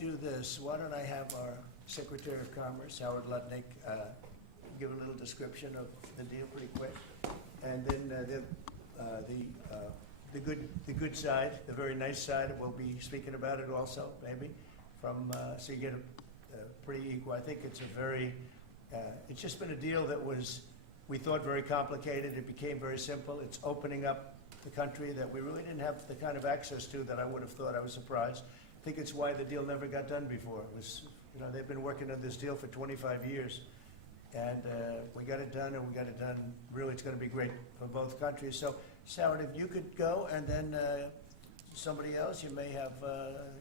do this? Why don't I have our Secretary of Commerce, Howard Lutnick, give a little description of the deal pretty quick, and then the good side, the very nice side, we'll be speaking about it also, maybe, from so you get a pretty equal. I think it's a very, it's just been a deal that was, we thought, very complicated. It became very simple. It's opening up the country that we really didn't have the kind of access to that I would have thought. I was surprised. I think it's why the deal never got done before. It was, you know, they've been working on this deal for 25 years, and we got it done, and we got it done. Really, it's going to be great for both countries. So, Howard, if you could go, and then somebody else, you may have,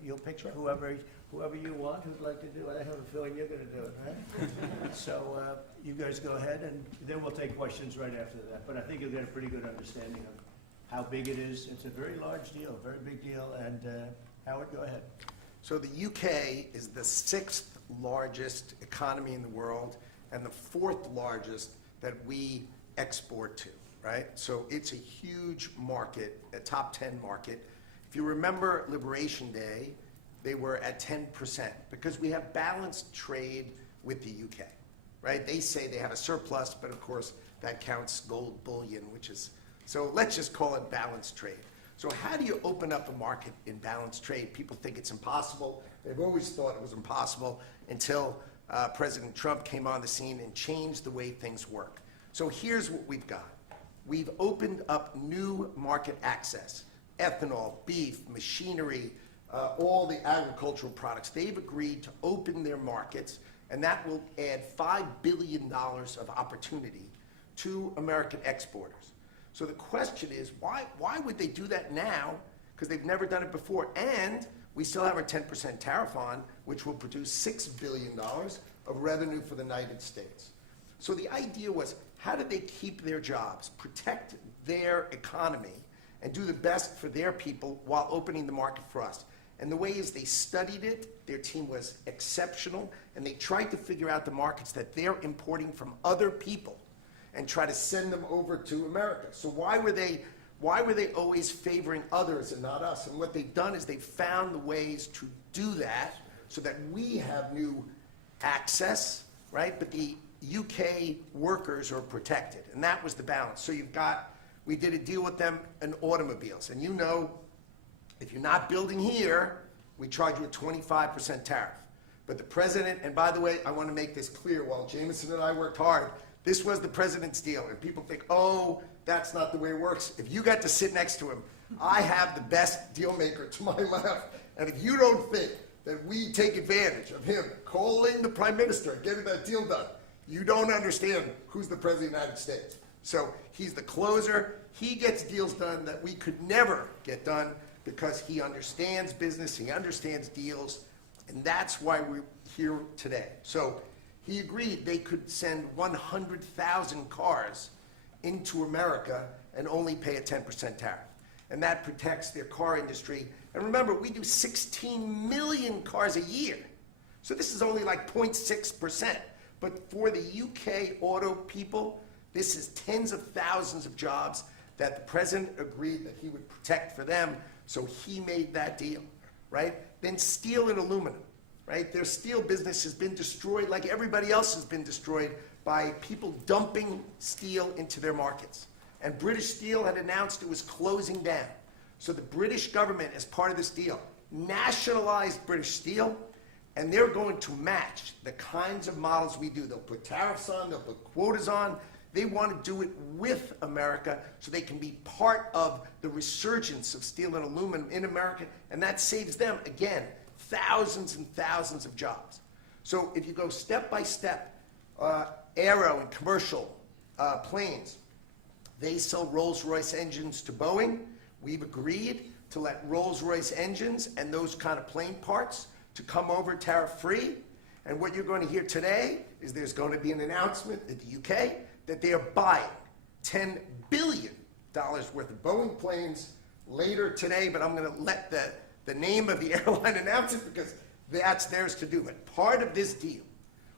you'll pick whoever you want who'd like to do it. I have a feeling you're going to do it, right? So you guys go ahead, and then we'll take questions right after that. But I think you'll get a pretty good understanding of how big it is. It's a very large deal, a very big deal. And Howard, go ahead. So the UK is the 6th largest economy in the world and the 4th largest that we export to, right? So it's a huge market, a top 10 market. If you remember Liberation Day, they were at 10% because we have balanced trade with the UK, right? They say they have a surplus, but of course that counts gold bullion, which is, so let's just call it balanced trade. So how do you open up a market in balanced trade? People think it's impossible. They've always thought it was impossible until President Trump came on the scene and changed the way things work. So here's what we've got. We've opened up new market access. Ethanol, beef, machinery, all the agricultural products. They've agreed to open their markets, and that will add $5 billion of opportunity to American exporters. So the question is, why would they do that now? Because they've never done it before. And we still have our 10% tariff on, which will produce $6 billion of revenue for the United States. So the idea was, how do they keep their jobs, protect their economy, and do the best for their people while opening the market for us? And the way is they studied it, their team was exceptional, and they tried to figure out the markets that they're importing from other people and try to send them over to America. So why were they always favoring others and not us? And what they've done is they've found the ways to do that so that we have new access, right? But the UK workers are protected, and that was the balance. So you've got, we did a deal with them in automobiles, and you know, if you're not building here, we charge you a 25% tariff. But the president, and by the way, I want to make this clear, while Jameson and I worked hard, this was the president's deal. And people think, oh, that's not the way it works. If you got to sit next to him, I have the best deal maker to my left. And if you don't think that we take advantage of him calling the prime minister and getting that deal done, you don't understand who's the president of the United States. So he's the closer. He gets deals done that we could never get done because he understands business, he understands deals, and that's why we're here today. So he agreed they could send 100,000 cars into America and only pay a 10% tariff. And that protects their car industry. And remember, we do 16 million cars a year. So this is only like 0.6%. But for the UK auto people, this is tens of thousands of jobs that the president agreed that he would protect for them. So he made that deal, right? Then steel and aluminum, right? Their steel business has been destroyed like everybody else has been destroyed by people dumping steel into their markets. And British Steel had announced it was closing down. So the British government, as part of this deal, nationalized British Steel, and they're going to match the kinds of models we do. They'll put tariffs on, they'll put quotas on. They want to do it with America so they can be part of the resurgence of steel and aluminum in America, and that saves them, again, thousands and thousands of jobs. So if you go step by step, aero and commercial planes, they sell Rolls-Royce engines to Boeing. We've agreed to let Rolls-Royce engines and those kind of plane parts to come over tariff-free. And what you're going to hear today is there's going to be an announcement in the UK that they are buying $10 billion worth of Boeing planes later today, but I'm going to let the name of the airline announce it because that's theirs to do. But part of this deal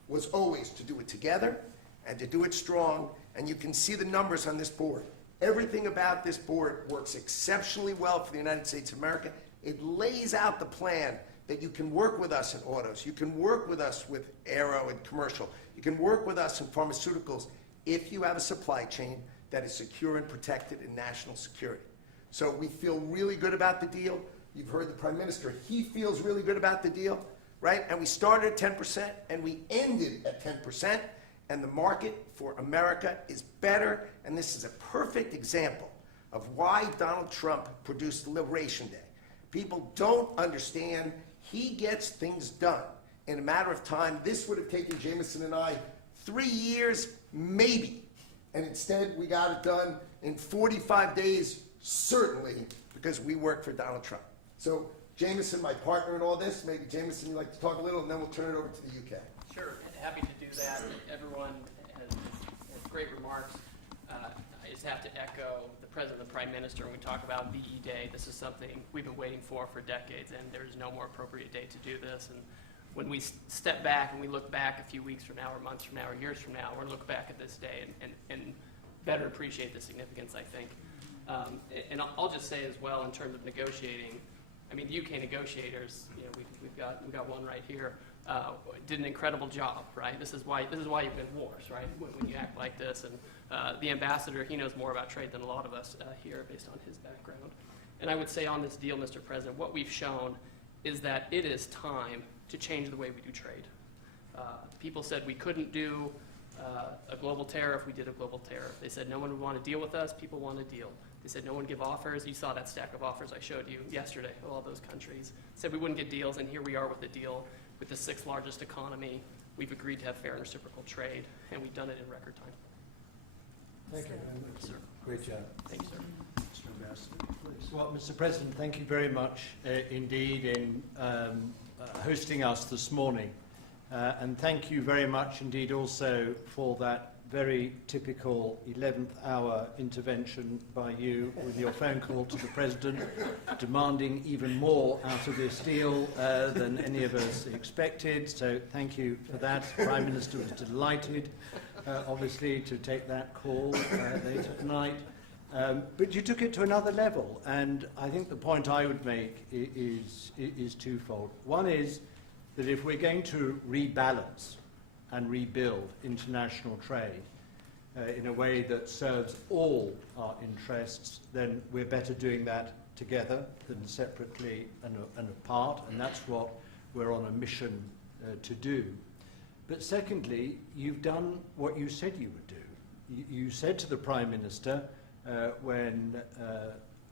was always to do it together and to do it strong, and you can see the numbers on this board. Everything about this board works exceptionally well for the United States of America It lays out the plan that you can work with us in autos, you can work with us with aero and commercial, you can work with us in pharmaceuticals if you have a supply chain that is secure and protected in national security. So we feel really good about the deal. You've heard the Prime Minister, he feels really good about the deal, right? And we started at 10% and we ended at 10%, and the market for America is better, and this is a perfect example of why Donald Trump produced Liberation Day. People don't understand. He gets things done in a matter of time. This would have taken Jameson and I 3 years, maybe. And instead, we got it done in 45 days, certainly, because we work for Donald Trump. So, Jameson, my partner in all this, maybe Jameson, you'd like to talk a little, and then we'll turn it over to the UK. Sure, happy to do that. Everyone has great remarks. I just have to echo the President and the Prime Minister when we talk about VE Day. This is something we've been waiting for decades, and there's no more appropriate day to do this. And when we step back and we look back a few weeks from now, or months from now, or years from now, we're going to look back at this day and better appreciate the significance, I think. And I'll just say as well, in terms of negotiating, I mean, the UK negotiators, you know, we've got one right here, did an incredible job, right? This is why you've been wars, right? When you act like this, and the ambassador, he knows more about trade than a lot of us here, based on his background. And I would say on this deal, Mr. President, what we've shown is that it is time to change the way we do trade. People said we couldn't do a global tariff. We did a global tariff. They said no one would want to deal with us. People want to deal. They said no one give offers. You saw that stack of offers I showed you yesterday of all those countries. Said we wouldn't get deals, and here we are with a deal with the 6th largest economy. We've agreed to have fair and reciprocal trade, and we've done it in record time. Thank you very much, sir. Great job. Thank you, sir. Mr. Ambassador, please. Well, Mr. President, thank you very much indeed in hosting us this morning. And thank you very much indeed also for that very typical 11th hour intervention by you with your phone call to the President, demanding even more out of this deal than any of us expected. So thank you for that. The Prime Minister was delighted, obviously, to take that call late at night. But you took it to another level, and I think the point I would make is twofold. One is that if we're going to rebalance and rebuild international trade in a way that serves all our interests, then we're better doing that together than separately and apart, and that's what we're on a mission to do. But secondly, you've done what you said you would do. You said to the Prime Minister when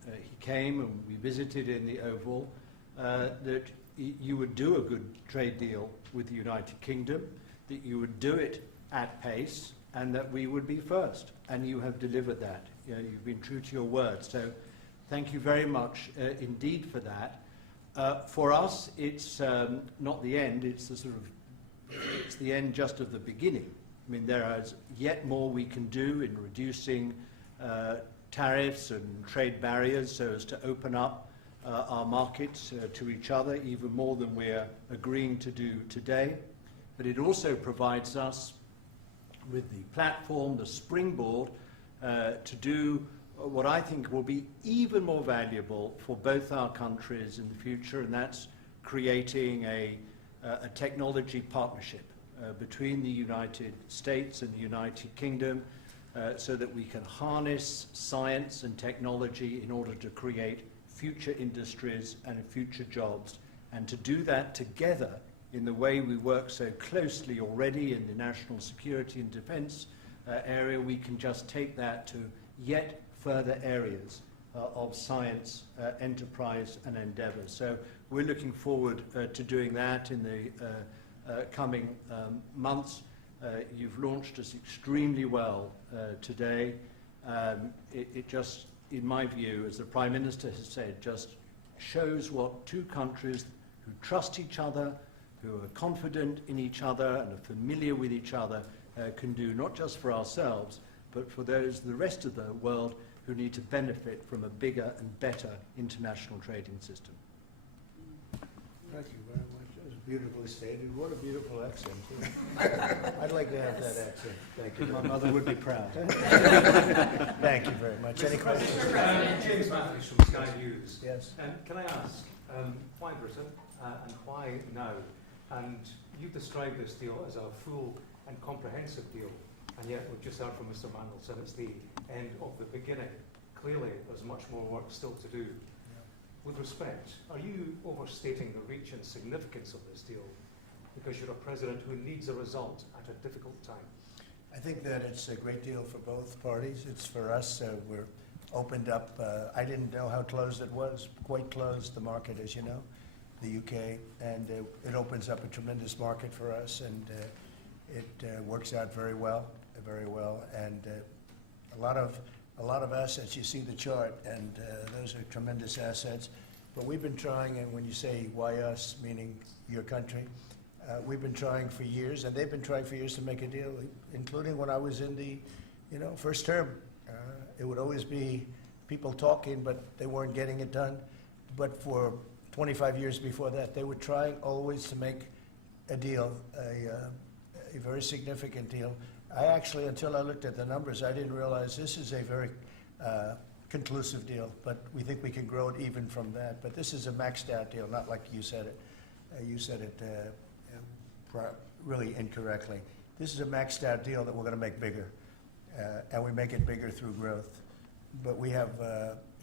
he came and we visited in the Oval that you would do a good trade deal with the United Kingdom, that you would do it at pace, and that we would be first. And you have delivered that. You know, you've been true to your word. So thank you very much indeed for that. For us, it's not the end. It's it's the end just of the beginning. I mean, there is yet more we can do in reducing tariffs and trade barriers so as to open up our markets to each other even more than we're agreeing to do today. But it also provides us with the platform, the springboard, to do what I think will be even more valuable for both our countries in the future, and that's creating a technology partnership between the United States and the United Kingdom so that we can harness science and technology in order to create future industries and future jobs, and to do that together in the way we work so closely already in the national security and defense area. We can just take that to yet further areas of science, enterprise and endeavour. So we're looking forward to doing that in the coming months. You've launched us extremely well today. It just, in my view, as the Prime Minister has said, just shows what two countries who trust each other, who are confident in each other and are familiar with each other can do, not just for ourselves, but for the rest of the world who need to benefit from a bigger and better international trading system. Thank you very much. That was Beautifully stated. What a beautiful accent. Too. I'd like to have that accent. Thank you. My mother would be proud. Thank you very much. Any questions? James Matthews from Sky News. Yes. Can I ask, why Britain and why now? And you described this deal as a full and comprehensive deal, and yet we've just heard from Mr. Mandelson it's the end of the beginning. Clearly, there's much more work still to do. With respect, are you overstating the reach and significance of this deal because you're a president who needs a result at a difficult time? I think that it's a great deal for both parties. It's for us. We're opened up. I didn't know how closed it was. Quite closed, the market, as you know, the UK, and it opens up a tremendous market for us, and it works out very well, and a lot of assets. You see the chart, and those are tremendous assets. But we've been trying, and when you say why us, meaning your country, we've been trying for years, and they've been trying for years to make a deal, including when I was in the, first term. It would always be people talking, but they weren't getting it done. But for 25 years before that, they were trying always to make a deal, a very significant deal. I actually, until I looked at the numbers, I didn't realize this is a very conclusive deal, but we think we can grow it even from that. But this is a maxed out deal, not like you said it. You said it really incorrectly. This is a maxed out deal that we're going to make bigger, and we make it bigger through growth. But we have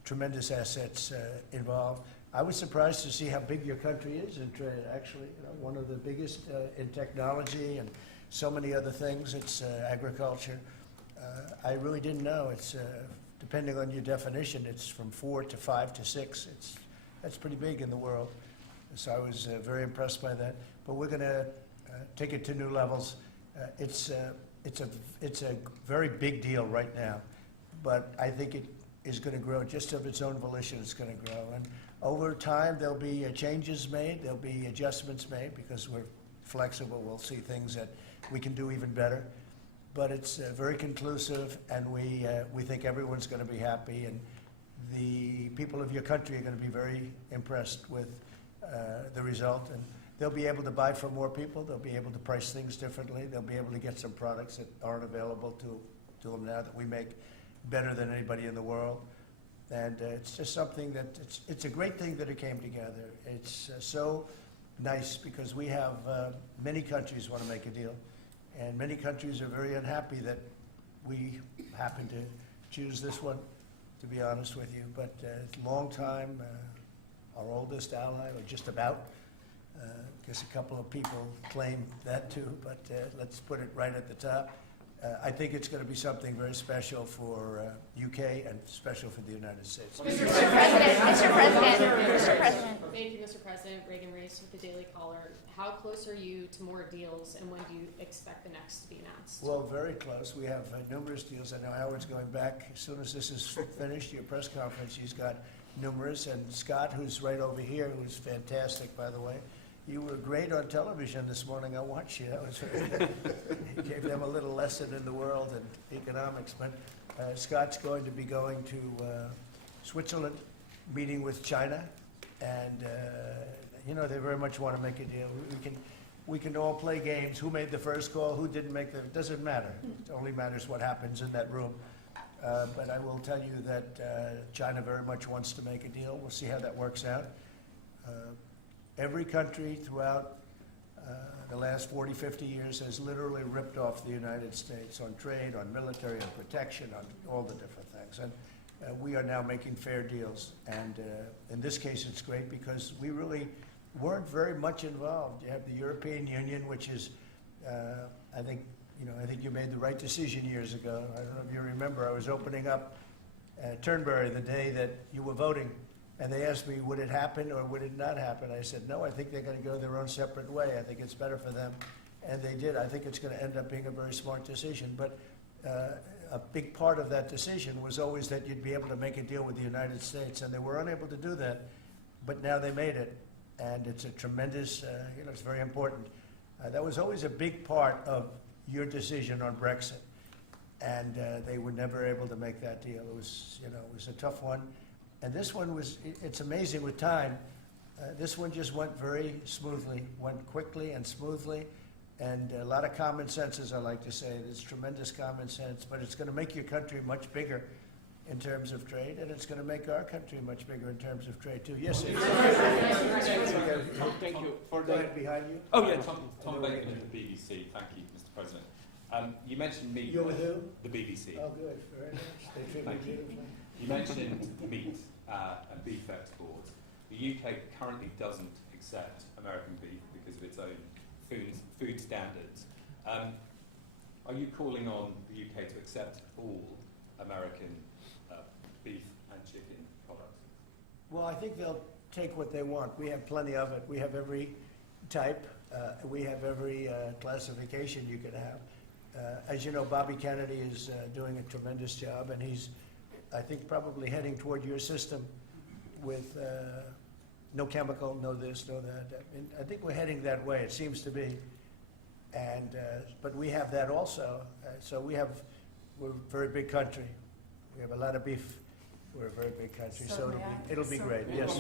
tremendous assets involved. I was surprised to see how big your country is in trade, actually. One of the biggest in technology and so many other things. It's agriculture. I really didn't know. It's depending on your definition, it's from 4 to 5 to 6. That's pretty big in the world. So I was very impressed by that. But we're going to take it to new levels. It's a very big deal right now, but I think it is going to grow just of its own volition. It's going to grow, and over time there'll be changes made. There'll be adjustments made because we're flexible. We'll see things that we can do even better. But it's very conclusive, and we think everyone's going to be happy, and the people of your country are going to be very impressed with the result, and they'll be able to buy from more people. They'll be able to price things differently. They'll be able to get some products that aren't available to them now that we make better than anybody in the world. And it's just something that it's a great thing that it came together. It's so nice because we have many countries want to make a deal. And many countries are very unhappy that we happen to choose this one, to be honest with you. But long time, our oldest ally, or just about. I guess a couple of people claim that too, but let's put it right at the top. I think it's going to be something very special for UK and special for the United States. Mr. President. Thank you, Mr. President. Reagan Reese with the Daily Caller. How close are you to more deals, and when do you expect the next to be announced? Well, very close. We have numerous deals. I know Howard's going back. As soon as this is finished, your press conference, he's got numerous. And Scott, who's right over here, who's fantastic, by the way. You were great on television this morning. I watched you. That was very good. You gave them a little lesson in the world and economics. But Scott's going to be going to Switzerland, meeting with China, and they very much want to make a deal. We can all play games. Who made the first call? Who didn't make the? It doesn't matter. It only matters what happens in that room. But I will tell you that China very much wants to make a deal. We'll see how that works out. Every country throughout the last 40, 50 years has literally ripped off the United States on trade, on military, on protection, on all the different things. And we are now making fair deals. And in this case, it's great because we really weren't very much involved. You have the European Union, which is, I think you made the right decision years ago. I don't know if you remember, I was opening up Turnberry the day that you were voting. And they asked me, would it happen or would it not happen? I said, no, I think they're going to go their own separate way. I think it's better for them. And they did. I think it's going to end up being a very smart decision. But a big part of that decision was always that you'd be able to make a deal with the United States. And they were unable to do that. But now they made it. And it's a tremendous, it's very important. That was always a big part of your decision on Brexit. And they were never able to make that deal. It was a tough one. And this one it's amazing with time. This one just went very smoothly, went quickly and smoothly, and a lot of common sense, as I like to say. There's tremendous common sense, but it's going to make your country much bigger in terms of trade, and it's going to make our country much bigger in terms of trade, too. Yes, sir. Thank you. For Go the, ahead, behind you. oh yeah, Tom Bacon of the BBC. Thank you, Mr. President. You mentioned meat. You're with who? The BBC. Oh, good, very nice. They treat me Thank you. beautifully. You mentioned meat and beef exports. The UK currently doesn't accept American beef because of its own food standards. Are you calling on the UK to accept all American beef and chicken products? Well, I think they'll take what they want. We have plenty of it. We have every type. We have every classification you could have. As you know, Bobby Kennedy is doing a tremendous job, and he's, I think, probably heading toward your system with no chemical, no this, no that. I think we're heading that way, it seems to be. And, but we have that also. So we're a very big country. We have a lot of beef. We're a very big country, so it'll be great. Yes.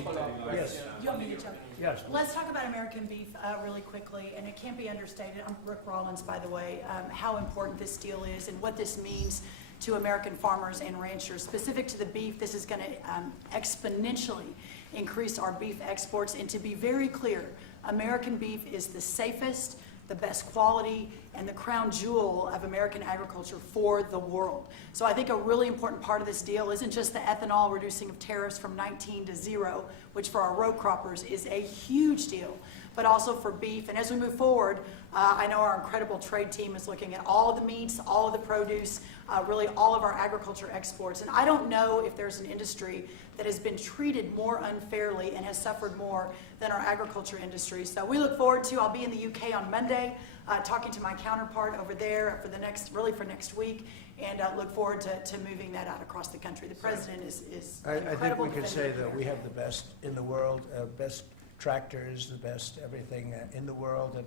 Yes. You want me to jump? Yes. Let's talk about American beef really quickly, and it can't be understated. I'm Rick Rollins, by the way, how important this deal is and what this means to American farmers and ranchers. Specific to the beef, this is going to exponentially increase our beef exports. And to be very clear, American beef is the safest, the best quality, and the crown jewel of American agriculture for the world. So I think a really important part of this deal isn't just the ethanol reducing of tariffs from 19 to 0, which for our row croppers is a huge deal, but also for beef. And as we move forward, I know our incredible trade team is looking at all of the meats, all of the produce, really all of our agriculture exports. And I don't know if there's an industry that has been treated more unfairly and has suffered more than our agriculture industry. So we look forward to, I'll be in the UK on Monday, talking to my counterpart over there for next week, and look forward to moving that out across the country. The president is I think incredible we could defender say of that we America. have the best in the world, best tractors, the best everything in the world. And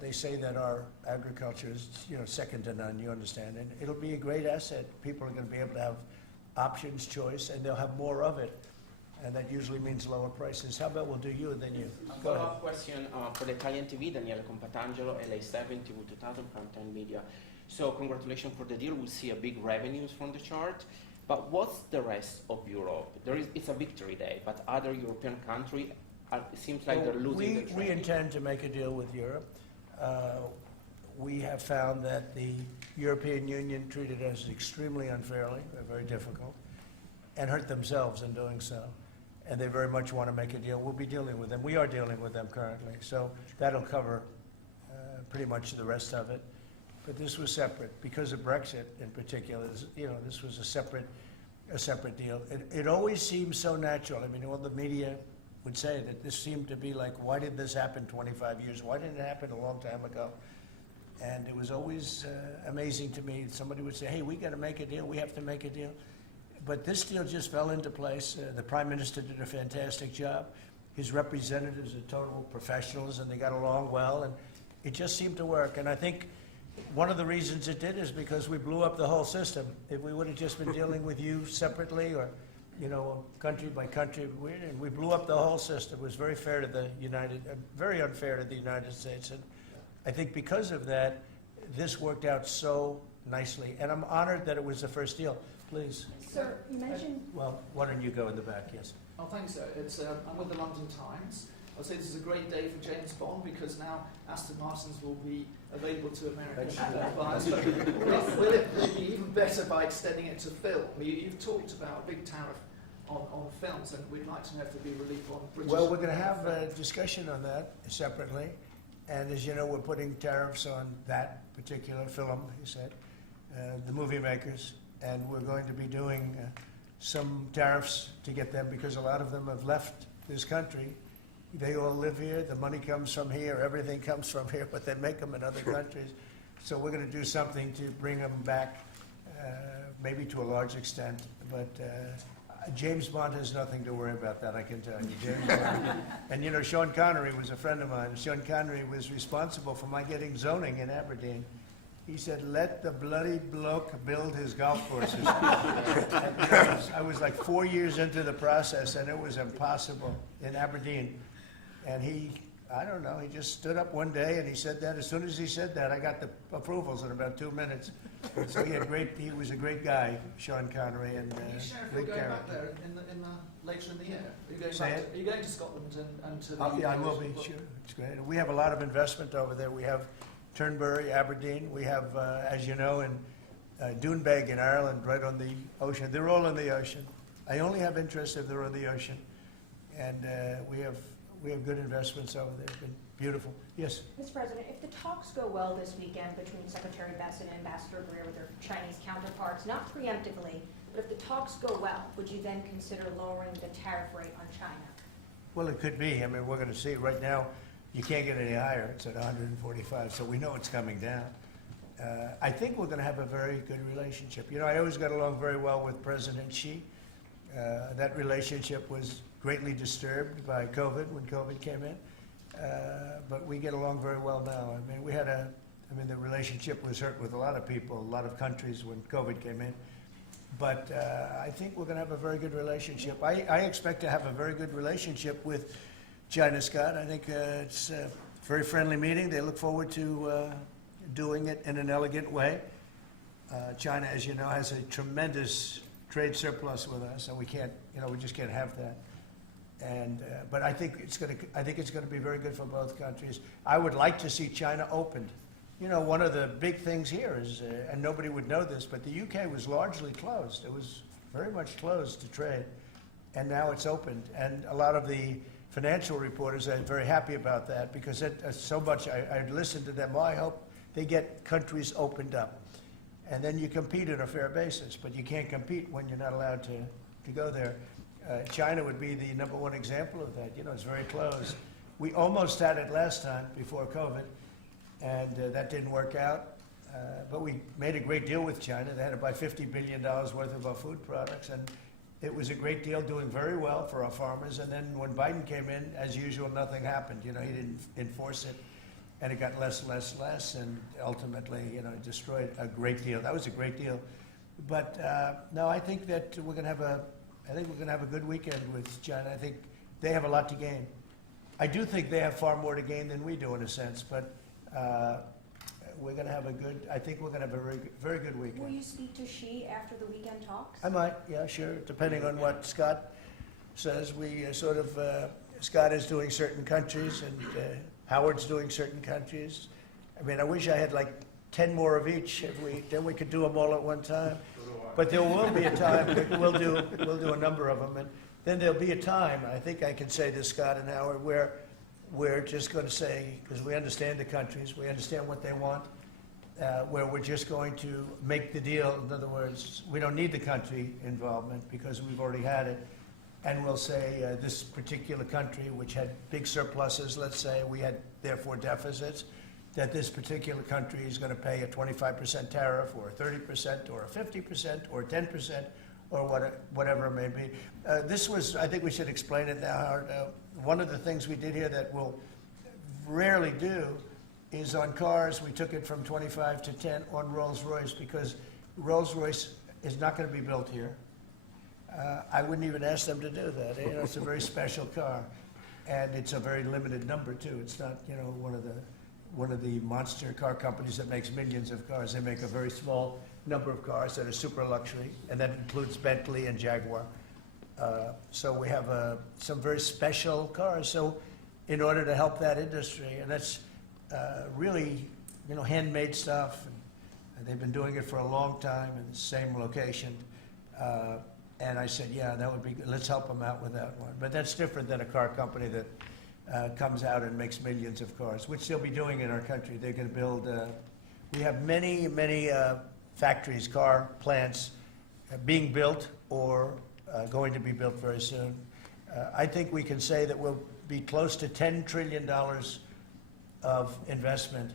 they say that our agriculture is, second to none, you understand. And it'll be a great asset. People are going to be able to have options, choice, and they'll have more of it. And that usually means lower prices. How about we'll do you and then you? A Go ahead. follow-up question for the Italian TV, Daniele Compatangelo, LA7, TV 2000, Primetime Media. So congratulations for the deal. We'll see a big revenues from the chart. But what's the rest of Europe? It's a victory day, but other European countries, it seems like they're losing the We trade. intend to make a deal with Europe. We have found that the European Union treated us extremely unfairly, very difficult, and hurt themselves in doing so. And they very much want to make a deal. We'll be dealing with them. We are dealing with them currently. So that'll cover pretty much the rest of it. But this was separate because of Brexit in particular. This was a separate deal. It always seems so natural. I mean, all the media would say that this seemed to be like, why did this happen 25 years? Why didn't it happen a long time ago? And it was always amazing to me. Somebody would say, hey, we got to make a deal. We have to make a deal. But this deal just fell into place. The Prime Minister did a fantastic job. His representatives are total professionals, and they got along well, and it just seemed to work. And I think one of the reasons it did is because we blew up the whole system. If we would have just been dealing with you separately or, country by country, we blew up the whole system. It was very fair to very unfair to the United States. And I think because of that, this worked out so nicely. And I'm honored that it was the first deal. Please. Sir, you mentioned Well, why don't you go in the back, yes. Oh, thanks, sir. I'm with the London Times. I'll say this is a great day for James Bond because now Aston Martins will be available to American buyers. Will it be even better by extending it to film? You've talked about a big tariff on films, and we'd like to know if there'll be relief on British. Well, we're going to have a discussion on that separately. And as you know, we're putting tariffs on that particular film, he said, the movie makers. And we're going to be doing some tariffs to get them because a lot of them have left this country. They all live here. The money comes from here. Everything comes from here, but they make them in other countries. So we're going to do something to bring them back, maybe to a large extent. But James Bond has nothing to worry about that, I can tell you. James Bond. And Sean Connery was a friend of mine. Sean Connery was responsible for my getting zoning in Aberdeen. He said, let the bloody bloke build his golf courses. And I was like 4 years into the process, and it was impossible in Aberdeen. And I don't know, he just stood up one day and he said that. As soon as he said that, I got the approvals in about 2 minutes. So he was a great guy, Sean Connery, and Are you sure if great you're going back character. there later in the year? Are you going, Say back it? to, are you going to Scotland and to the Oh, yeah, I UK will as be, well? sure. It's great. And we have a lot of investment over there. We have Turnberry, Aberdeen. We have, as you know, in Doonbeg in Ireland, right on the ocean. They're all in the ocean. I only have interest if they're on the ocean. And we have good investments over there. It's been beautiful. Yes? Mr. President, if the talks go well this weekend between Secretary Bessent and Ambassador Greer with their Chinese counterparts, not preemptively, but if the talks go well, would you then consider lowering the tariff rate on China? Well, it could be. I mean, we're going to see. Right now, you can't get any higher. It's at 145, so we know it's coming down. I think we're going to have a very good relationship. You know, I always got along very well with President Xi. That relationship was greatly disturbed by COVID when COVID came in. But we get along very well now. I mean, the relationship was hurt with a lot of people, a lot of countries when COVID came in. But I think we're going to have a very good relationship. I expect to have a very good relationship with China, Scott. I think it's a very friendly meeting. They look forward to doing it in an elegant way. China, as you know, has a tremendous trade surplus with us, and we just can't have that. And but I think it's going to be very good for both countries. I would like to see China opened. You know, one of the big things here is, and nobody would know this, but the UK was largely closed. It was very much closed to trade, and now it's opened. And a lot of the financial reporters are very happy about that because so much. I listened to them. Well, I hope they get countries opened up, and then you compete on a fair basis. But you can't compete when you're not allowed to go there. China would be the #1 example of that. You know, it's very closed. We almost had it last time before COVID, and that didn't work out. But we made a great deal with China. They had to buy $50 billion worth of our food products, and it was a great deal, doing very well for our farmers. And then when Biden came in, as usual, nothing happened. You know, he didn't enforce it, and it got less, and ultimately, you know, destroyed a great deal. That was a great deal. But no, I think that we're going to have a good weekend with China. I think they have a lot to gain. I do think they have far more to gain than we do in a sense, but we're going to have I think we're going to have a very good weekend. Will you speak to Xi after the weekend talks? I might, yeah, sure, depending on what Scott says. We Scott is doing certain countries, and Howard's doing certain countries. I mean, I wish I had like 10 more of each. Then we could do them all at one time. But there will be a time, we'll do a number of them, and then there'll be a time, I think I can say this, Scott and Howard, where we're just going to say, because we understand the countries, we understand what they want, where we're just going to make the deal. In other words, we don't need the country involvement because we've already had it. And we'll say this particular country, which had big surpluses, let's say, we had therefore deficits, that this particular country is going to pay a 25% tariff or a 30% or a 50% or 10% or whatever it may be. I think we should explain it now, Howard. One of the things we did here that we'll rarely do is on cars, we took it from 25 to 10 on Rolls-Royce because Rolls-Royce is not going to be built here. I wouldn't even ask them to do that. You know, it's a very special car, and it's a very limited number too. It's not, you know, one of the monster car companies that makes millions of cars. They make a very small number of cars that are super luxury, and that includes Bentley and Jaguar. So we have some very special cars. So in order to help that industry, and that's really, you know, handmade stuff, and they've been doing it for a long time in the same location. And I said, yeah, that would be good. Let's help them out with that one. But that's different than a car company that comes out and makes millions of cars, which they'll be doing in our country. They're going to build, we have many factories, car plants being built or going to be built very soon. I think we can say that we'll be close to $10 trillion of investment.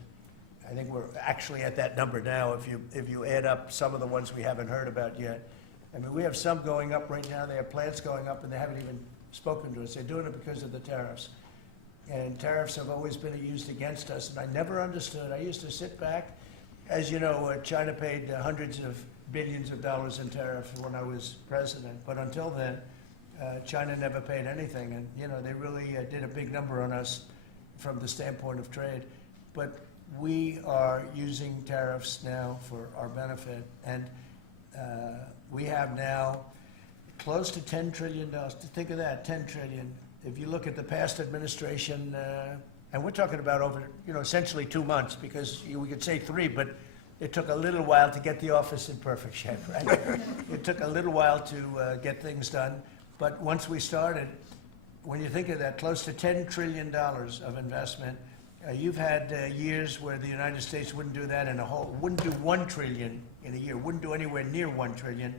I think we're actually at that number now if you add up some of the ones we haven't heard about yet. I mean, we have some going up right now. They have plants going up, and they haven't even spoken to us. They're doing it because of the tariffs. And tariffs have always been used against us, and I never understood. I used to sit back As you know, China paid hundreds of billions of dollars in tariffs when I was president, but until then, China never paid anything, and they really did a big number on us from the standpoint of trade. But we are using tariffs now for our benefit, and we have now close to $10 trillion. Think of that, $10 trillion. If you look at the past administration, and we're talking about over, essentially 2 months, because we could say 3, but it took a little while to get the office in perfect shape, right? It took a little while to get things done. But once we started, when you think of that, close to $10 trillion of investment, you've had years where the United States wouldn't do that wouldn't do $1 trillion in a year, wouldn't do anywhere near $1 trillion.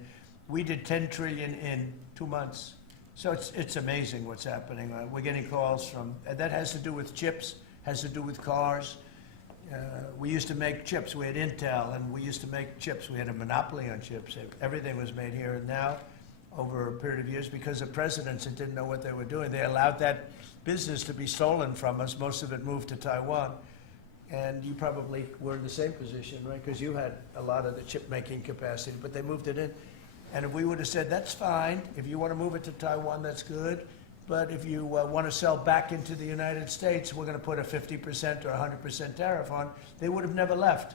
We did $10 trillion in 2 months. So it's amazing what's happening. We're getting calls from, that has to do with chips, has to do with cars. We used to make chips. We had Intel, and we used to make chips. We had a monopoly on chips. Everything was made here. And now, over a period of years, because of presidents that didn't know what they were doing, they allowed that business to be stolen from us. Most of it moved to Taiwan. And you probably were in the same position, right? Because you had a lot of the chip-making capacity, but they moved it in. And if we would have said, that's fine, if you want to move it to Taiwan, that's good, but if you want to sell back into the United States, we're going to put a 50% or 100% tariff on, they would have never left.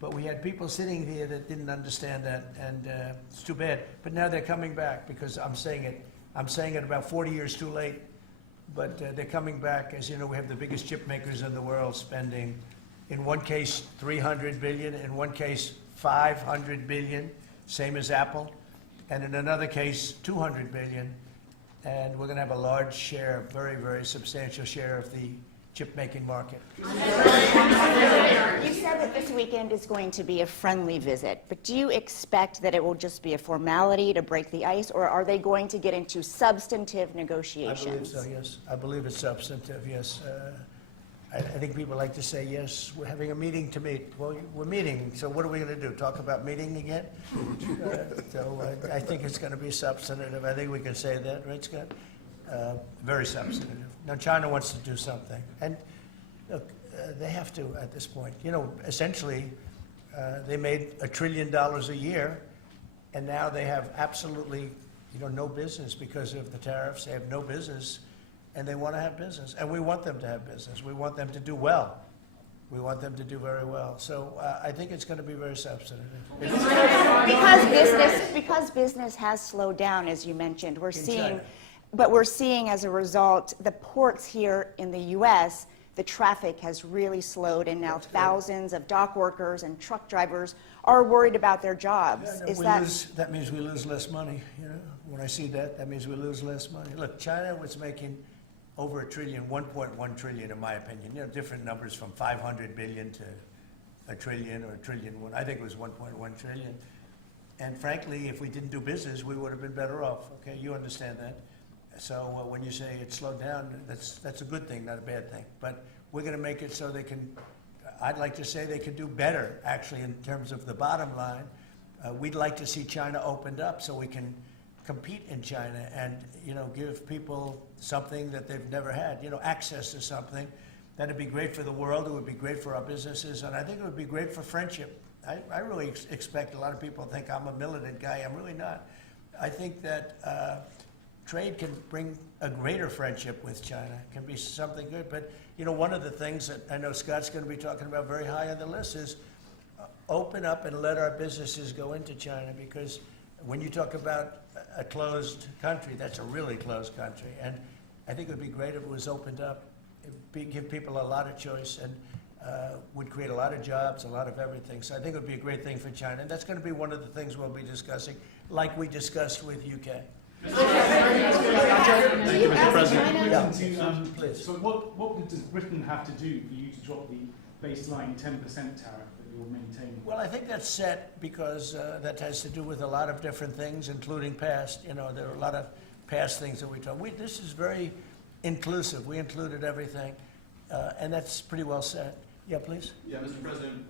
But we had people sitting here that didn't understand that, and it's too bad. But now they're coming back, because I'm saying it about 40 years too late, but they're coming back. As you know, we have the biggest chip makers in the world spending, in one case, $300 billion, in one case, $500 billion. Same as Apple, and in another case, $200 billion, and we're going to have a large share, very, very substantial share of the chip-making market. You said that this weekend is going to be a friendly visit, but do you expect that it will just be a formality to break the ice, or are they going to get into substantive negotiations? I believe so, yes. I believe it's substantive, yes. I think people like to say, yes, we're having a meeting to meet. Well, we're meeting, so what are we going to do, talk about meeting again? I think it's going to be substantive. I think we can say that, right, Scott? Very substantive. Now, China wants to do something. And look, they have to at this point. Essentially, they made $1 trillion a year, and now they have absolutely, no business because of the tariffs. They have no business. And they want to have business, and we want them to have business. We want them to do well. We want them to do very well. So I think it's going to be very substantive. Because business has slowed down, as you mentioned, we're seeing as a result, the ports here in the U.S., the traffic has really slowed, and now thousands of dock workers and truck drivers are worried about their jobs. That means we lose less money. When I see that, that means we lose less money. Look, China was making over $1 trillion, $1.1 trillion, in my opinion. Different numbers from 500 billion to $1 trillion or $1 trillion. I think it was 1.1 trillion. And frankly, if we didn't do business, we would have been better off. Okay, you understand that. So when you say it slowed down, that's a good thing, not a bad thing. But we're going to make it so they can. I'd like to say they could do better, actually, in terms of the bottom line. We'd like to see China opened up so we can compete in China and give people something that they've never had, access to something. That'd be great for the world. It would be great for our businesses, and I think it would be great for friendship. I really expect a lot of people think I'm a militant guy. I'm really not. I think that trade can bring a greater friendship with China. It can be something good. But one of the things that I know Scott's going to be talking about very high on the list is open up and let our businesses go into China, because when you talk about a closed country, that's a really closed country. And I think it would be great if it was opened up. Give people a lot of choice, and would create a lot of jobs, a lot of everything. So I think it would be a great thing for China. And that's going to be one of the things we'll be discussing, like we discussed with UK. Thank you, Mr. President. Please. So what does Britain have to do for you to drop the baseline 10% tariff that you're maintaining? Well, I think that's set because that has to do with a lot of different things, including past. There are a lot of past things that we talk. This is very inclusive. We included everything, and that's pretty well set. Yeah, please. Yeah, Mr. President,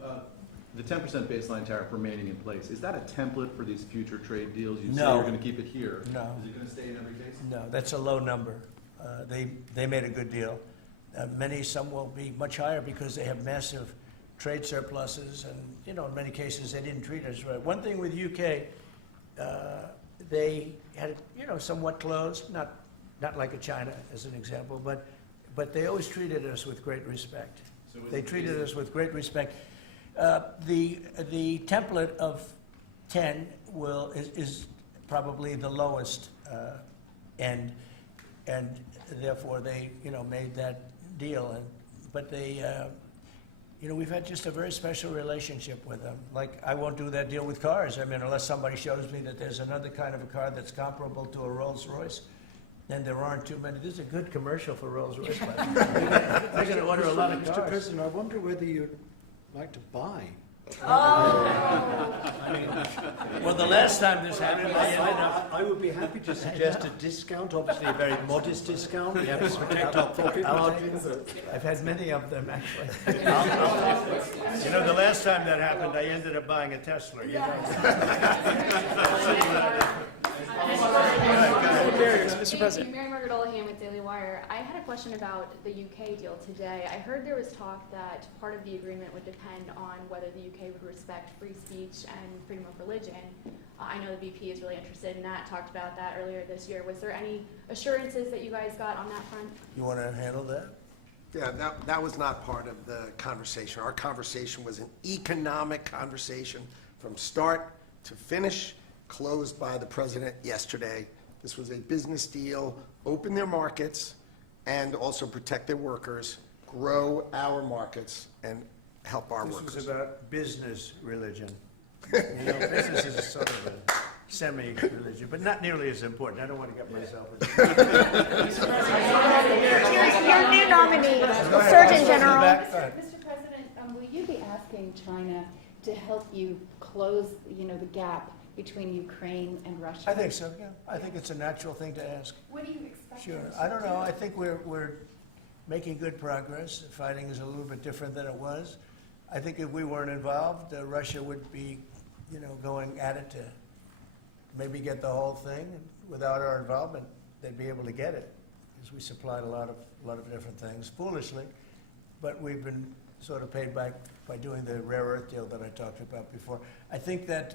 the 10% baseline tariff remaining in place, is that a template for these future trade deals? You say you're going to keep it here. No. Is it going to stay in every case? No, that's a low number. They made a good deal. Some will be much higher because they have massive trade surpluses, and in many cases they didn't treat us right. One thing with UK, they had somewhat closed, not like a China as an example, but they always treated us with great respect. They treated us with great respect. The template of 10 is probably the lowest end, and therefore they made that deal. But they we've had just a very special relationship with them. Like, I won't do that deal with cars. I mean, unless somebody shows me that there's another kind of a car that's comparable to a Rolls Royce, then there aren't too many. This is a good commercial for Rolls Royce. They're going to order a lot of cars. Mr. President, I wonder whether you'd like to buy. Well, the last time this happened, I ended up. I would be happy to suggest a discount, obviously a very modest discount. We have to protect our profit margins. I've had many of them, actually. The last time that happened, I ended up buying a Tesla. Mr. President. Mary Margaret Olahan with Daily Wire. I had a question about the UK deal today. I heard there was talk that part of the agreement would depend on whether the UK would respect free speech and freedom of religion. I know the BP is really interested in that, talked about that earlier this year. Was there any assurances that you guys got on that front? You want to handle that? Yeah, that was not part of the conversation. Our conversation was an economic conversation from start to finish, closed by the president yesterday. This was a business deal, open their markets, and also protect their workers, grow our markets, and help our workers. This was about business religion. Business is sort of a semi-religion, but not nearly as important. I don't want to get myself into Your new nominee, Surgeon General. Mr. President, will you be asking China to help you close, the gap between Ukraine and Russia? I think so, yeah. I think it's a natural thing to ask. What do you expect? Sure. I don't know. I think we're making good progress. Fighting is a little bit different than it was. I think if we weren't involved, Russia would be, going at it to maybe get the whole thing. And without our involvement, they'd be able to get it, because we supplied a lot of different things, foolishly. But we've been sort of paid back by doing the rare earth deal that I talked about before. I think that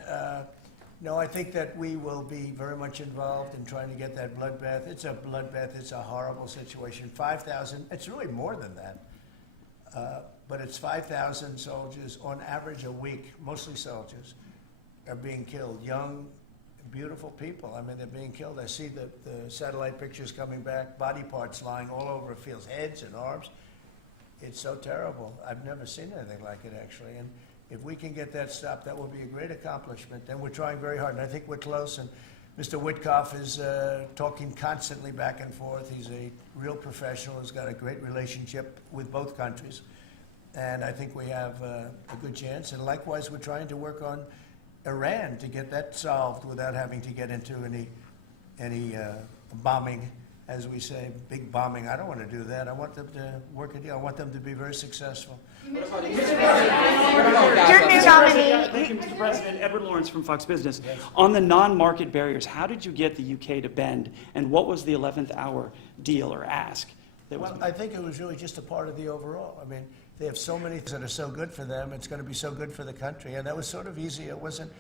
we will be very much involved in trying to get that bloodbath. It's a bloodbath. It's a horrible situation. 5,000. It's really more than that. But it's 5,000 soldiers on average a week, mostly soldiers, are being killed. Young, beautiful people. I mean, they're being killed. I see the satellite pictures coming back, body parts lying all over fields, heads and arms. It's so terrible. I've never seen anything like it, actually. And if we can get that stopped, that will be a great accomplishment. And we're trying very hard, and I think we're close. And Mr. Witkoff is talking constantly back and forth. He's a real professional. He's got a great relationship with both countries. And I think we have a good chance. And likewise, we're trying to work on Iran to get that solved without having to get into any bombing, as we say, big bombing. I don't want to do that. I want them to work a deal. I want them to be very successful. Your new nominee. Thank you, Mr. President. Edward Lawrence from Fox Business. Yes. On the non-market barriers, how did you get the UK to bend, and what was the 11th hour deal or ask? Well, I think it was really just a part of the overall. I mean, they have so many things that are so good for them. It's going to be so good for the country. And that was sort of easy. It wasn't,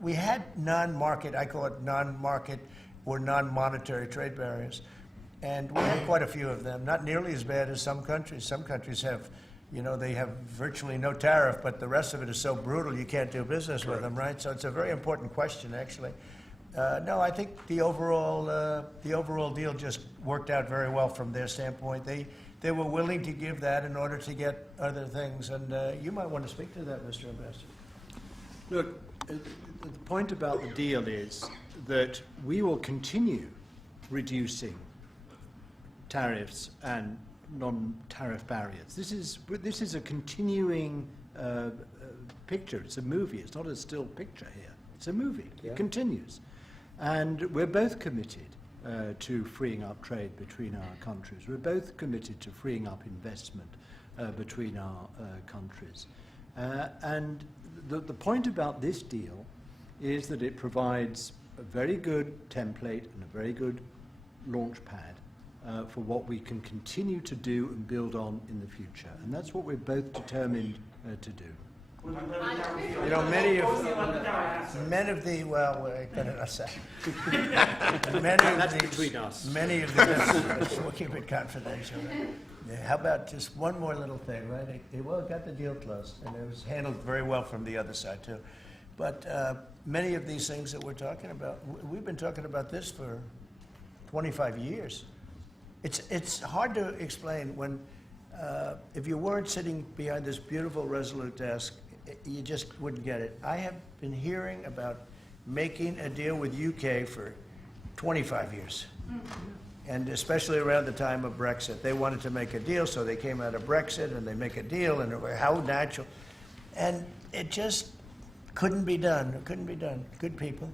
we had non-market, I call it non-market or non-monetary trade barriers. And we had quite a few of them, not nearly as bad as some countries. Some countries have, they have virtually no tariff, but the rest of it is so brutal you can't do business with them, right? So it's a very important question, actually. No, I think the overall deal just worked out very well from their standpoint. They were willing to give that in order to get other things. And you might want to speak to that, Mr. Ambassador. Look, the point about the deal is that we will continue reducing tariffs and non-tariff barriers. This is a continuing picture. It's a movie. It's not a still picture here. It's a movie. Yeah. It continues. And we're both committed to freeing up trade between our countries. We're both committed to freeing up investment between our countries. And the point about this deal is that it provides a very good template and a very good launch pad for what we can continue to do and build on in the future. And that's what we're both determined to do. You know, many of the, well, wait, better not say. That's between us. Many of the, we'll keep it confidential. Yeah, how about just one more little thing, right? Well, it got the deal closed, and it was handled very well from the other side, too. But many of these things that we're talking about, we've been talking about this for 25 years. It's hard to explain when, if you weren't sitting behind this beautiful Resolute desk, you just wouldn't get it. I have been hearing about making a deal with UK for 25 years. And especially around the time of Brexit. They wanted to make a deal, so they came out of Brexit and they make a deal, and how natural. And it just couldn't be done. It couldn't be done. Good people.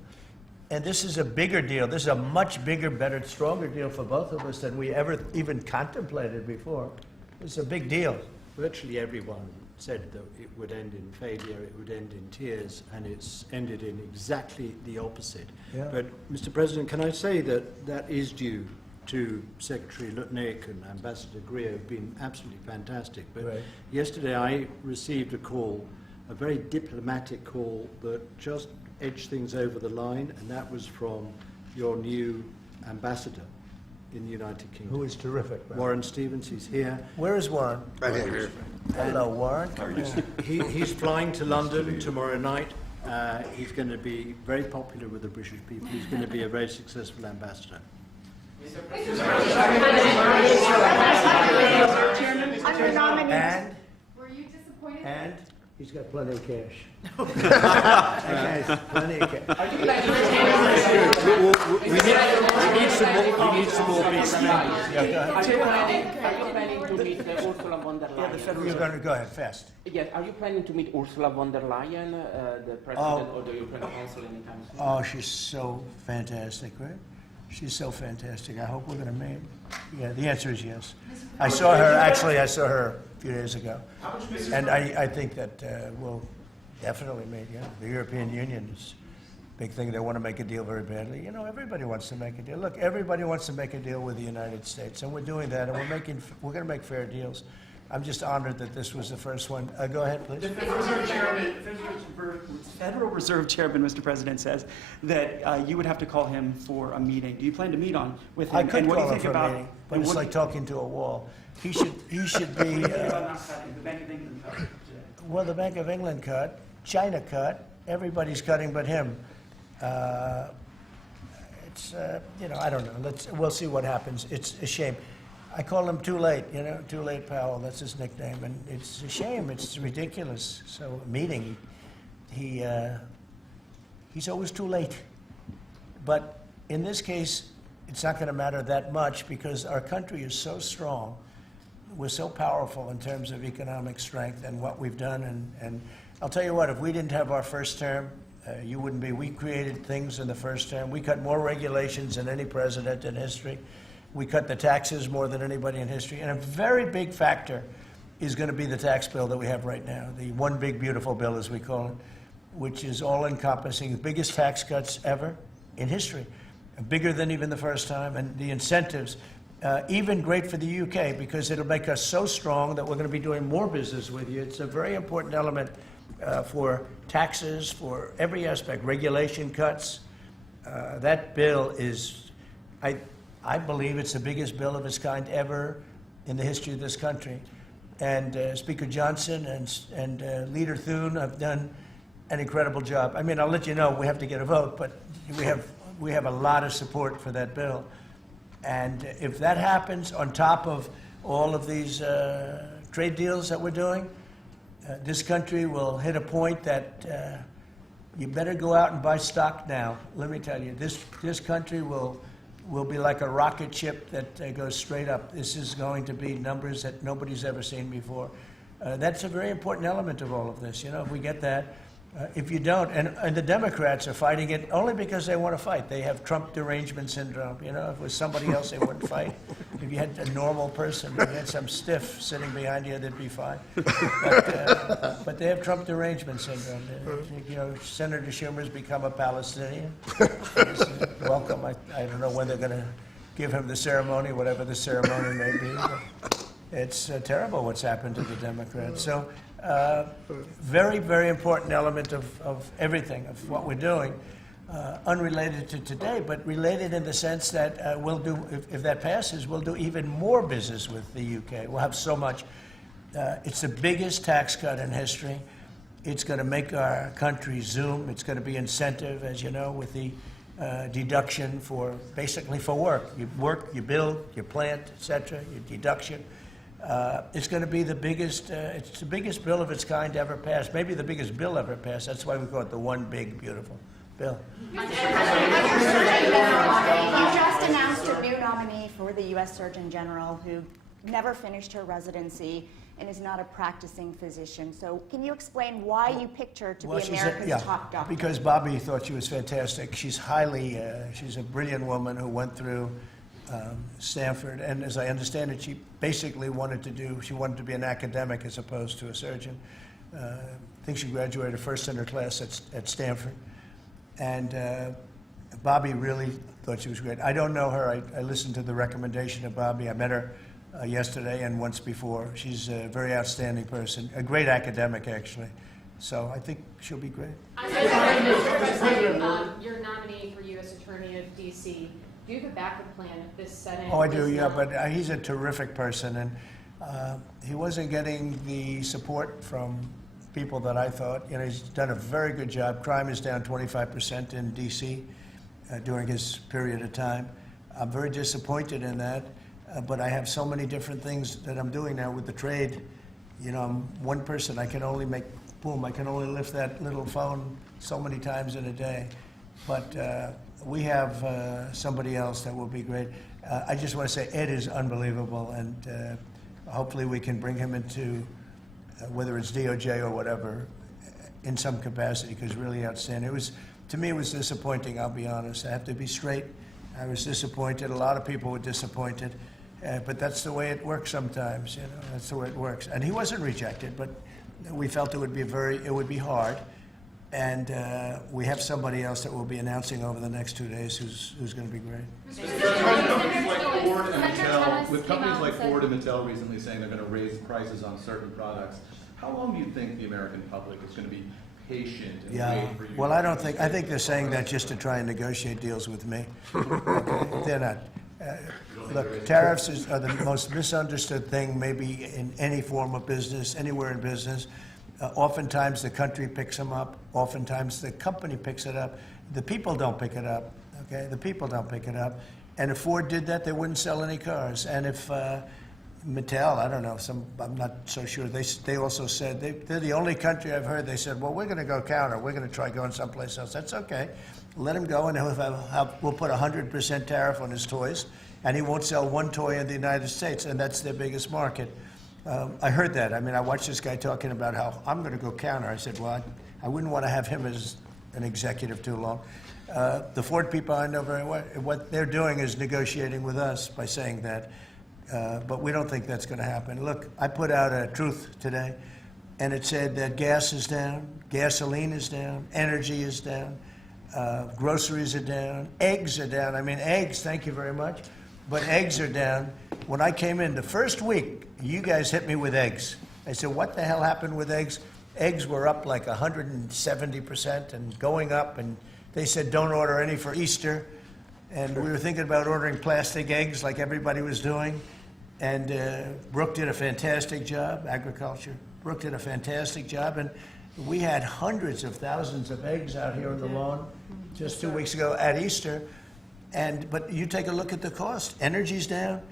And this is a bigger deal. This is a much bigger, better, stronger deal for both of us than we ever even contemplated before. It's a big deal. Virtually everyone said that it would end in failure, it would end in tears, and it's ended in exactly the opposite. Yeah. But, Mr. President, can I say that that is due to Secretary Lutnick and Ambassador Greer, who've been absolutely fantastic. But Right. yesterday I received a call, a very diplomatic call that just edged things over the line, and that was from your new ambassador in the United Kingdom. Who is terrific. Right? Warren Stevens, he's here. Where is Warren? Right here. Hello, Warren. He's flying to London tomorrow night. He's going to be very popular with the British people. He's going to be a very successful ambassador. And? Were you disappointed? And? He's got plenty of cash. That guy's plenty of cash. We need some more big Yeah, go ahead. Are you planning to meet Ursula von der Leyen? You're going to go ahead, fast. Yes, are you planning to meet Ursula von der Leyen, the president, or do you plan to cancel anytime soon? Oh, she's so fantastic, right? She's so fantastic. I hope we're going to meet. Yeah, the answer is yes. I saw her a few days ago. And I think that we'll definitely meet, yeah. The European Union is a big thing. They want to make a deal very badly. You know, everybody wants to make a deal. Look, everybody wants to make a deal with the United States, and we're doing that, and we're going to make fair deals. I'm just honored that this was the first one. Go ahead, please. The Federal Reserve Chairman, Mr. President, says that you would have to call him for a meeting. Do you plan to meet with him? I could And what do call you him think for a about? meeting, but and it's what like do you- talking to a wall. He should be, What do you think about not cutting? The Bank of England cut today. well, the Bank of England cut, China cut, everybody's cutting but him. You know, I don't know. We'll see what happens. It's a shame. I call him Too Late, you know, Too Late Powell, that's his nickname, and it's a shame, it's ridiculous. So, meeting, he's always too late. But in this case, it's not going to matter that much because our country is so strong. We're so powerful in terms of economic strength and what we've done. And I'll tell you what, if we didn't have our first term, you wouldn't be. We created things in the first term. We cut more regulations than any president in history. We cut the taxes more than anybody in history. And a very big factor is going to be the tax bill that we have right now, the one big beautiful bill, as we call it, which is all-encompassing, the biggest tax cuts ever in history, bigger than even the first time, and the incentives, even great for the UK because it'll make us so strong that we're going to be doing more business with you. It's a very important element for taxes, for every aspect, regulation cuts. That bill is, I believe it's the biggest bill of its kind ever in the history of this country. And Speaker Johnson and Leader Thune have done an incredible job. I mean, I'll let you know we have to get a vote, but we have a lot of support for that bill. And if that happens on top of all of these trade deals that we're doing, this country will hit a point that you better go out and buy stock now. Let me tell you, this country will be like a rocket ship that goes straight up. This is going to be numbers that nobody's ever seen before. That's a very important element of all of this. You know, if we get that, if you don't, and the Democrats are fighting it only because they want to fight. They have Trump derangement syndrome. You know, if it was somebody else, they wouldn't fight. If you had a normal person, if you had some stiff sitting behind you, they'd be fine. But they have Trump derangement syndrome. You know, Senator Schumer's become a Palestinian. Welcome. I don't know when they're going to give him the ceremony, whatever the ceremony may be. It's terrible what's happened to the Democrats. So very, very important element of everything, of what we're doing. Unrelated to today, but related in the sense that we'll do, if that passes, we'll do even more business with the UK. We'll have so much. It's the biggest tax cut in history. It's going to make our country zoom. It's going to be incentive, as you know, with the deduction for, basically for work. You work, you build, you plant, etc., your deduction. It's going to be the biggest, it's the biggest bill of its kind ever passed, maybe the biggest bill ever passed. That's why we call it the one big, beautiful bill. You just announced a new nominee for the U.S. Surgeon General who never finished her residency and is not a practicing physician. So can you explain why you picked her to be America's top doctor? Because Bobby thought she was fantastic. She's highly, she's a brilliant woman who went through Stanford, and as I understand it, she basically wanted to be an academic as opposed to a surgeon. I think she graduated first in her class at Stanford. And Bobby really thought she was great. I don't know her. I listened to the recommendation of Bobby. I met her yesterday and once before. She's a very outstanding person, a great academic, actually. So I think she'll be great. Mr. President, your nominee for U.S. Attorney of D.C., do you have a backup plan if this Senate? Oh, I do, yeah, but he's a terrific person, and he wasn't getting the support from people that I thought. You know, he's done a very good job. Crime is down 25% in D.C. During his period of time. I'm very disappointed in that, but I have so many different things that I'm doing now with the trade. You know, I'm one person. I can only make, boom, I can only lift that little phone so many times in a day. But we have somebody else that will be great. I just want to say Ed is unbelievable, and hopefully we can bring him into whether it's DOJ or whatever, in some capacity, because really outstanding. To me, it was disappointing, I'll be honest. I have to be straight. I was disappointed. A lot of people were disappointed. But that's the way it works sometimes, you know. That's the way it works. And he wasn't rejected, but we felt it would be hard. And we have somebody else that we'll be announcing over the next 2 days who's going to be great. With companies like Ford and Mattel recently saying they're going to raise prices on certain products, how long do you think the American public is going to be patient and wait for you? Well, I think they're saying that just to try and negotiate deals with me. Okay? They're not. Look, tariffs are the most misunderstood thing maybe in any form of business, anywhere in business. Oftentimes the country picks them up. Oftentimes the company picks it up. The people don't pick it up. Okay, the people don't pick it up. And if Ford did that, they wouldn't sell any cars. And if Mattel, I don't know, I'm not so sure. They also said they're the only country I've heard. They said, well, we're going to go counter. We're going to try going someplace else. That's okay. Let him go, and we'll put 100% tariff on his toys, and he won't sell one toy in the United States, and that's their biggest market. I heard that. I mean, I watched this guy talking about how I'm going to go counter. I said, well, I wouldn't want to have him as an executive too long. The Ford people I know very well. What they're doing is negotiating with us by saying that. But we don't think that's going to happen. Look, I put out a truth today, and it said that gas is down, gasoline is down, energy is down, groceries are down, eggs are down. I mean, eggs, thank you very much, but eggs are down. When I came in the first week, you guys hit me with eggs. I said, what the hell happened with eggs? Eggs were up like 170% and going up, and they said don't order any for Easter. And we were thinking about ordering plastic eggs like everybody was doing. And Brooke did a fantastic job, agriculture. Brooke did a fantastic job. And we had hundreds of thousands of eggs out here on the lawn just 2 weeks ago at Easter. But you take a look at the cost. Energy's down.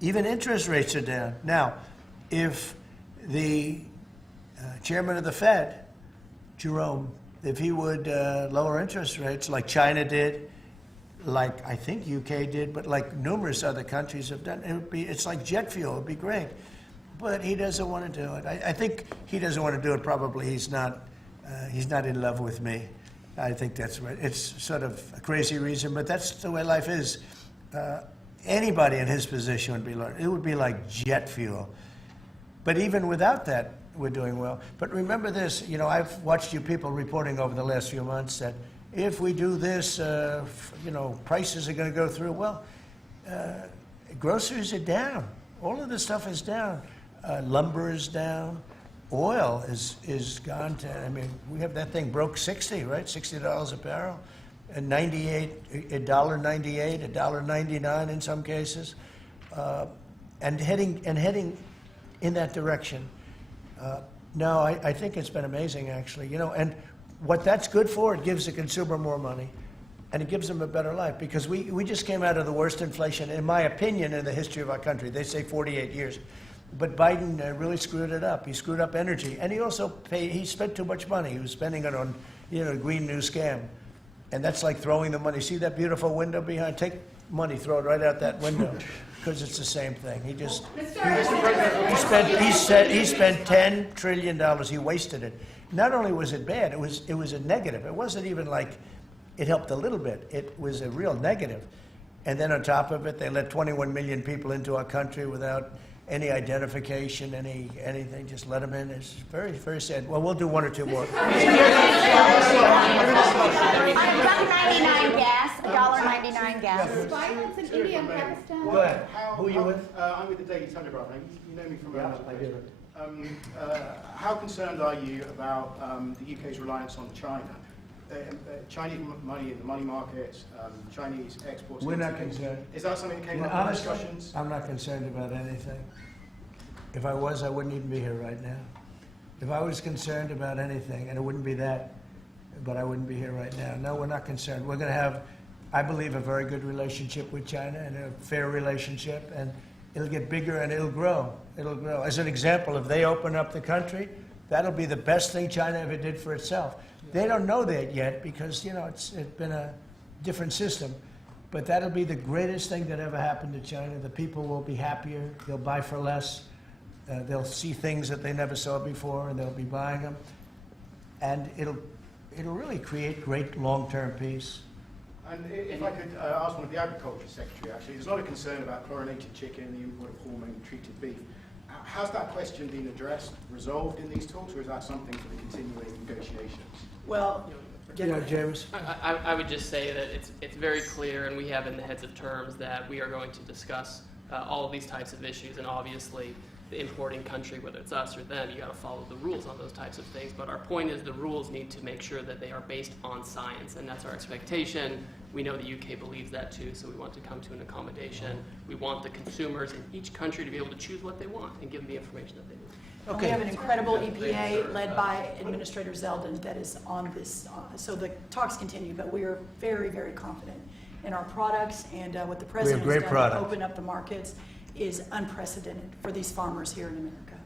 Even interest rates are down. Now, if the chairman of the Fed, Jerome, if he would lower interest rates like China did, like I think UK did, but like numerous other countries have done, it's like jet fuel. It'd be great. But he doesn't want to do it. I think he doesn't want to do it. Probably he's not in love with me. I think that's right. It's sort of a crazy reason, but that's the way life is. Anybody in his position would be like, it would be like jet fuel. But even without that, we're doing well. But remember this, you know, I've watched you people reporting over the last few months that if we do this, you know, prices are going to go through. Well, Groceries are down. All of this stuff is down. Lumber is down. Oil is gone to, I mean, we have that thing broke 60, right? $60 a barrel. And $1.98, $1.99 in some cases. And heading in that direction. No, I think it's been amazing, actually. You know, and what that's good for, it gives the consumer more money. And it gives them a better life, because we just came out of the worst inflation, in my opinion, in the history of our country. They say 48 years. But Biden really screwed it up. He screwed up energy. And he also he spent too much money. He was spending it on, you know, Green New Scam. And that's like throwing the money. See that beautiful window behind? Take money, throw it right out that window, because it's the same thing. He just, he spent $10 trillion. He wasted it. Not only was it bad, it was a negative. It wasn't even like it helped a little bit. It was a real negative. And then on top of it, they let 21 million people into our country without any identification, anything, just let them in. It's very, very sad. Well, we'll do one or two more. $1.99 gas, $1.99 gas. Violence in India and Pakistan. Go ahead. Who are you with? I'm with the Daily Telegraph. You know me from Yeah, I do. How concerned are you about the UK's reliance on China? Chinese money in the money markets, Chinese exports. We're not concerned. Is that something that came up in Honestly, discussions? I'm not concerned about anything. If I was, I wouldn't even be here right now. If I was concerned about anything, and it wouldn't be that, but I wouldn't be here right now. No, we're not concerned. We're going to have, I believe, a very good relationship with China, and a fair relationship, and it'll get bigger and it'll grow. It'll grow. As an example, if they open up the country, that'll be the best thing China ever did for itself. They don't know that yet, because, you know, it's been a different system. But that'll be the greatest thing that ever happened to China. The people will be happier. They'll buy for less. They'll see things that they never saw before, and they'll be buying them. And it'll really create great long-term peace. And if I could ask one of the Agriculture Secretary, actually, there's a lot of concern about chlorinated chicken, the import of hormone-treated beef. How's that question been addressed, resolved in these talks, or is that something for the continuing negotiations? Well, Yeah, James. I would just say that it's very clear, and we have in the heads of terms that we are going to discuss all of these types of issues, and obviously the importing country, whether it's us or them, you got to follow the rules on those types of things. But our point is the rules need to make sure that they are based on science, and that's our expectation. We know the UK believes that too, so we want to come to an accommodation. We want the consumers in each country to be able to choose what they want and give them the information that they need. We have an incredible EPA led by Administrator Zeldin that is on this. So the talks continue, but we are very, very confident in our products, and what the President has done to open up the markets is unprecedented for these farmers here in America.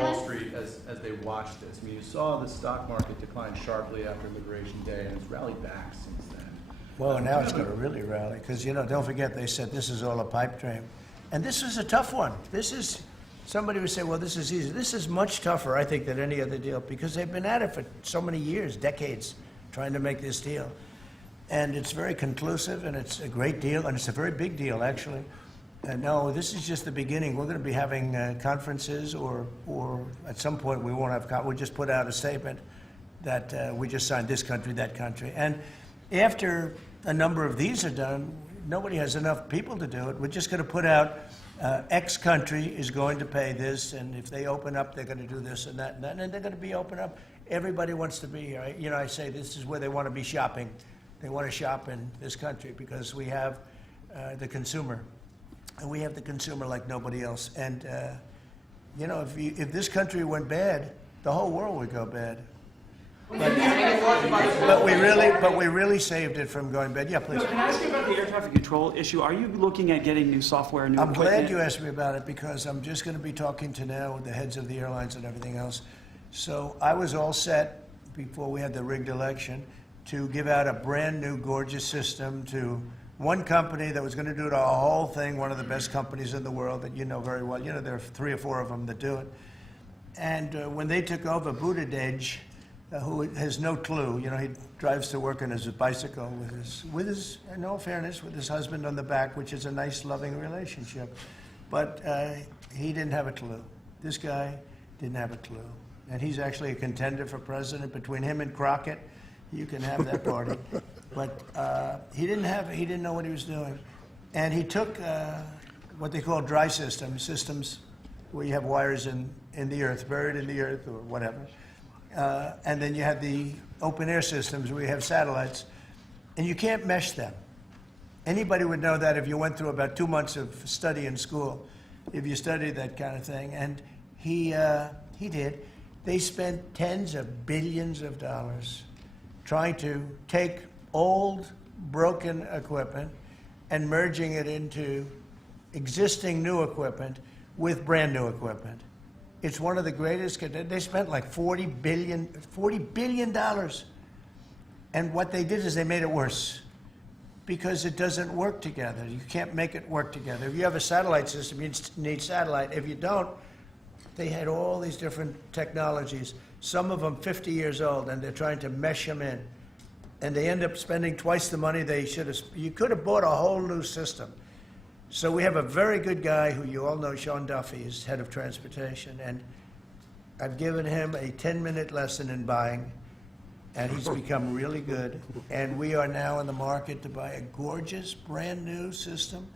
Wall Street, as they watched this, I mean, you saw the stock market decline sharply after Liberation Day, and it's rallied back since then. Well, now it's going to really rally, because, you know, don't forget, they said this is all a pipe dream. And this is a tough one. This is, somebody would say, well, this is easy. This is much tougher, I think, than any other deal, because they've been at it for so many years, decades, trying to make this deal. And it's very conclusive, and it's a great deal, and it's a very big deal, actually. And no, this is just the beginning. We're going to be having conferences, or at some point we won't have, we'll just put out a statement that we just signed this country, that country. And after a number of these are done, nobody has enough people to do it. We're just going to put out X country is going to pay this, and if they open up, they're going to do this and that and that, and they're going to be open up. Everybody wants to be here. You know, I say this is where they want to be shopping. They want to shop in this country because we have the consumer. And we have the consumer like nobody else. And, you know, if this country went bad, the whole world would go bad. But we really saved it from going bad. Yeah, please. Can I ask you about the air traffic control issue? Are you looking at getting new software, new equipment? I'm glad you asked me about it, because I'm just going to be talking to now with the heads of the airlines and everything else. So I was all set before we had the rigged election to give out a brand new gorgeous system to one company that was going to do the whole thing, one of the best companies in the world that you know very well. You know, there are 3 or 4 of them that do it. And when they took over, Buttigieg, who has no clue, you know, he drives to work on his bicycle with his, in all fairness, with his husband on the back, which is a nice, loving relationship. But he didn't have a clue. This guy didn't have a clue. And he's actually a contender for president. Between him and Crockett, you can have that party. but he didn't know what he was doing. And he took what they call dry systems where you have wires in the earth, buried in the earth or whatever. And then you have the open air systems where you have satellites, and you can't mesh them. Anybody would know that if you went through about 2 months of study in school, if you studied that kind of thing. And he did. They spent tens of billions of dollars trying to take old, broken equipment and merging it into existing new equipment with brand new equipment. It's one of the greatest. They spent like $40 billion. And what they did is they made it worse because it doesn't work together. You can't make it work together. If you have a satellite system, you need satellite. If you don't, they had all these different technologies, some of them 50 years old, and they're trying to mesh them in. And they end up spending twice the money they should have. You could have bought a whole new system. So we have a very good guy who you all know, Sean Duffy, is head of transportation, and I've given him a 10-minute lesson in buying, and he's become really good. And we are now in the market to buy a gorgeous, brand-new system.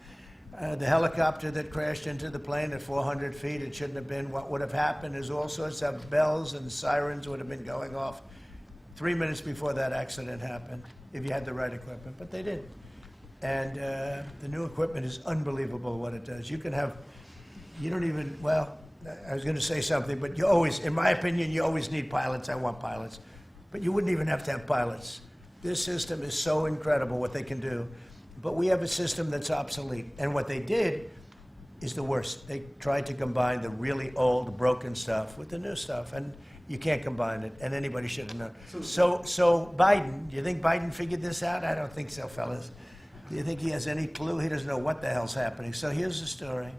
The helicopter that crashed into the plane at 400 feet, it shouldn't have been. What would have happened is all sorts of bells and sirens would have been going off 3 minutes before that accident happened, if you had the right equipment, but they didn't. And the new equipment is unbelievable what it does. You can have, you don't even, well, I was going to say something, but you always, in my opinion, you always need pilots. I want pilots. But you wouldn't even have to have pilots. This system is so incredible what they can do. But we have a system that's obsolete. And what they did is the worst. They tried to combine the really old, broken stuff with the new stuff. And you can't combine it, and anybody should have known. So Biden, do you think Biden figured this out? I don't think so, fellas. Do you think he has any clue? He doesn't know what the hell's happening. So here's the story.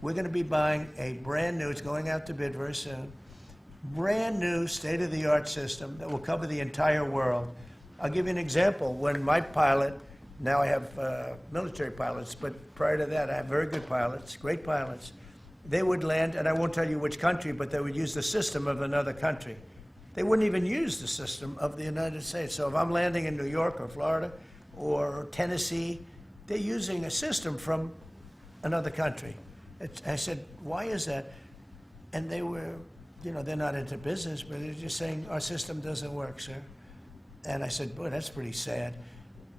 We're going to be buying a brand new, it's going out to bid very soon, brand new state-of-the-art system that will cover the entire world. I'll give you an example. When my pilot, now I have military pilots, but prior to that I have very good pilots, great pilots. They would land, and I won't tell you which country, but they would use the system of another country. They wouldn't even use the system of the United States. So if I'm landing in New York or Florida or Tennessee, they're using a system from another country. I said, why is that? And they were, they're not into business, but they're just saying, our system doesn't work, sir. And I said, boy, that's pretty sad.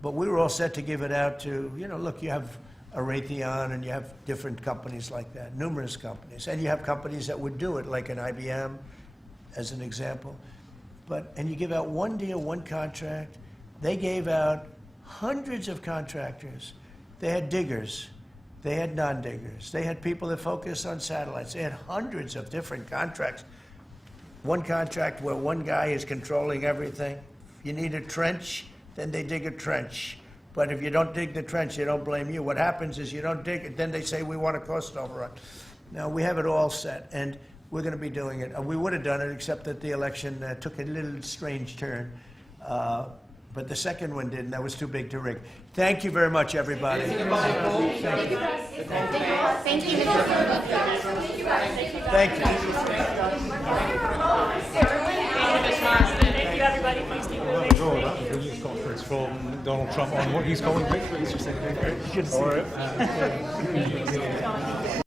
But we were all set to give it out to, look, you have a Raytheon and you have different companies like that, numerous companies. And you have companies that would do it, like an IBM, as an example. And you give out one deal, one contract. They gave out hundreds of contractors. They had diggers. They had non-diggers. They had people that focused on satellites. They had hundreds of different contracts. One contract where one guy is controlling everything. If you need a trench, then they dig a trench. But if you don't dig the trench, they don't blame you. What happens is you don't dig it, then they say, we want a cost overrun. Now, we have it all set, and we're going to be doing it. We would have done it, except that the election took a little strange turn. But the second one didn't. That was too big to rig. Thank you very much, everybody. Thank you. Thank you. Thank you. Thank you. Thank you, everybody. Please keep moving. That was a news conference from Donald Trump on what he's calling victory. Good to see you.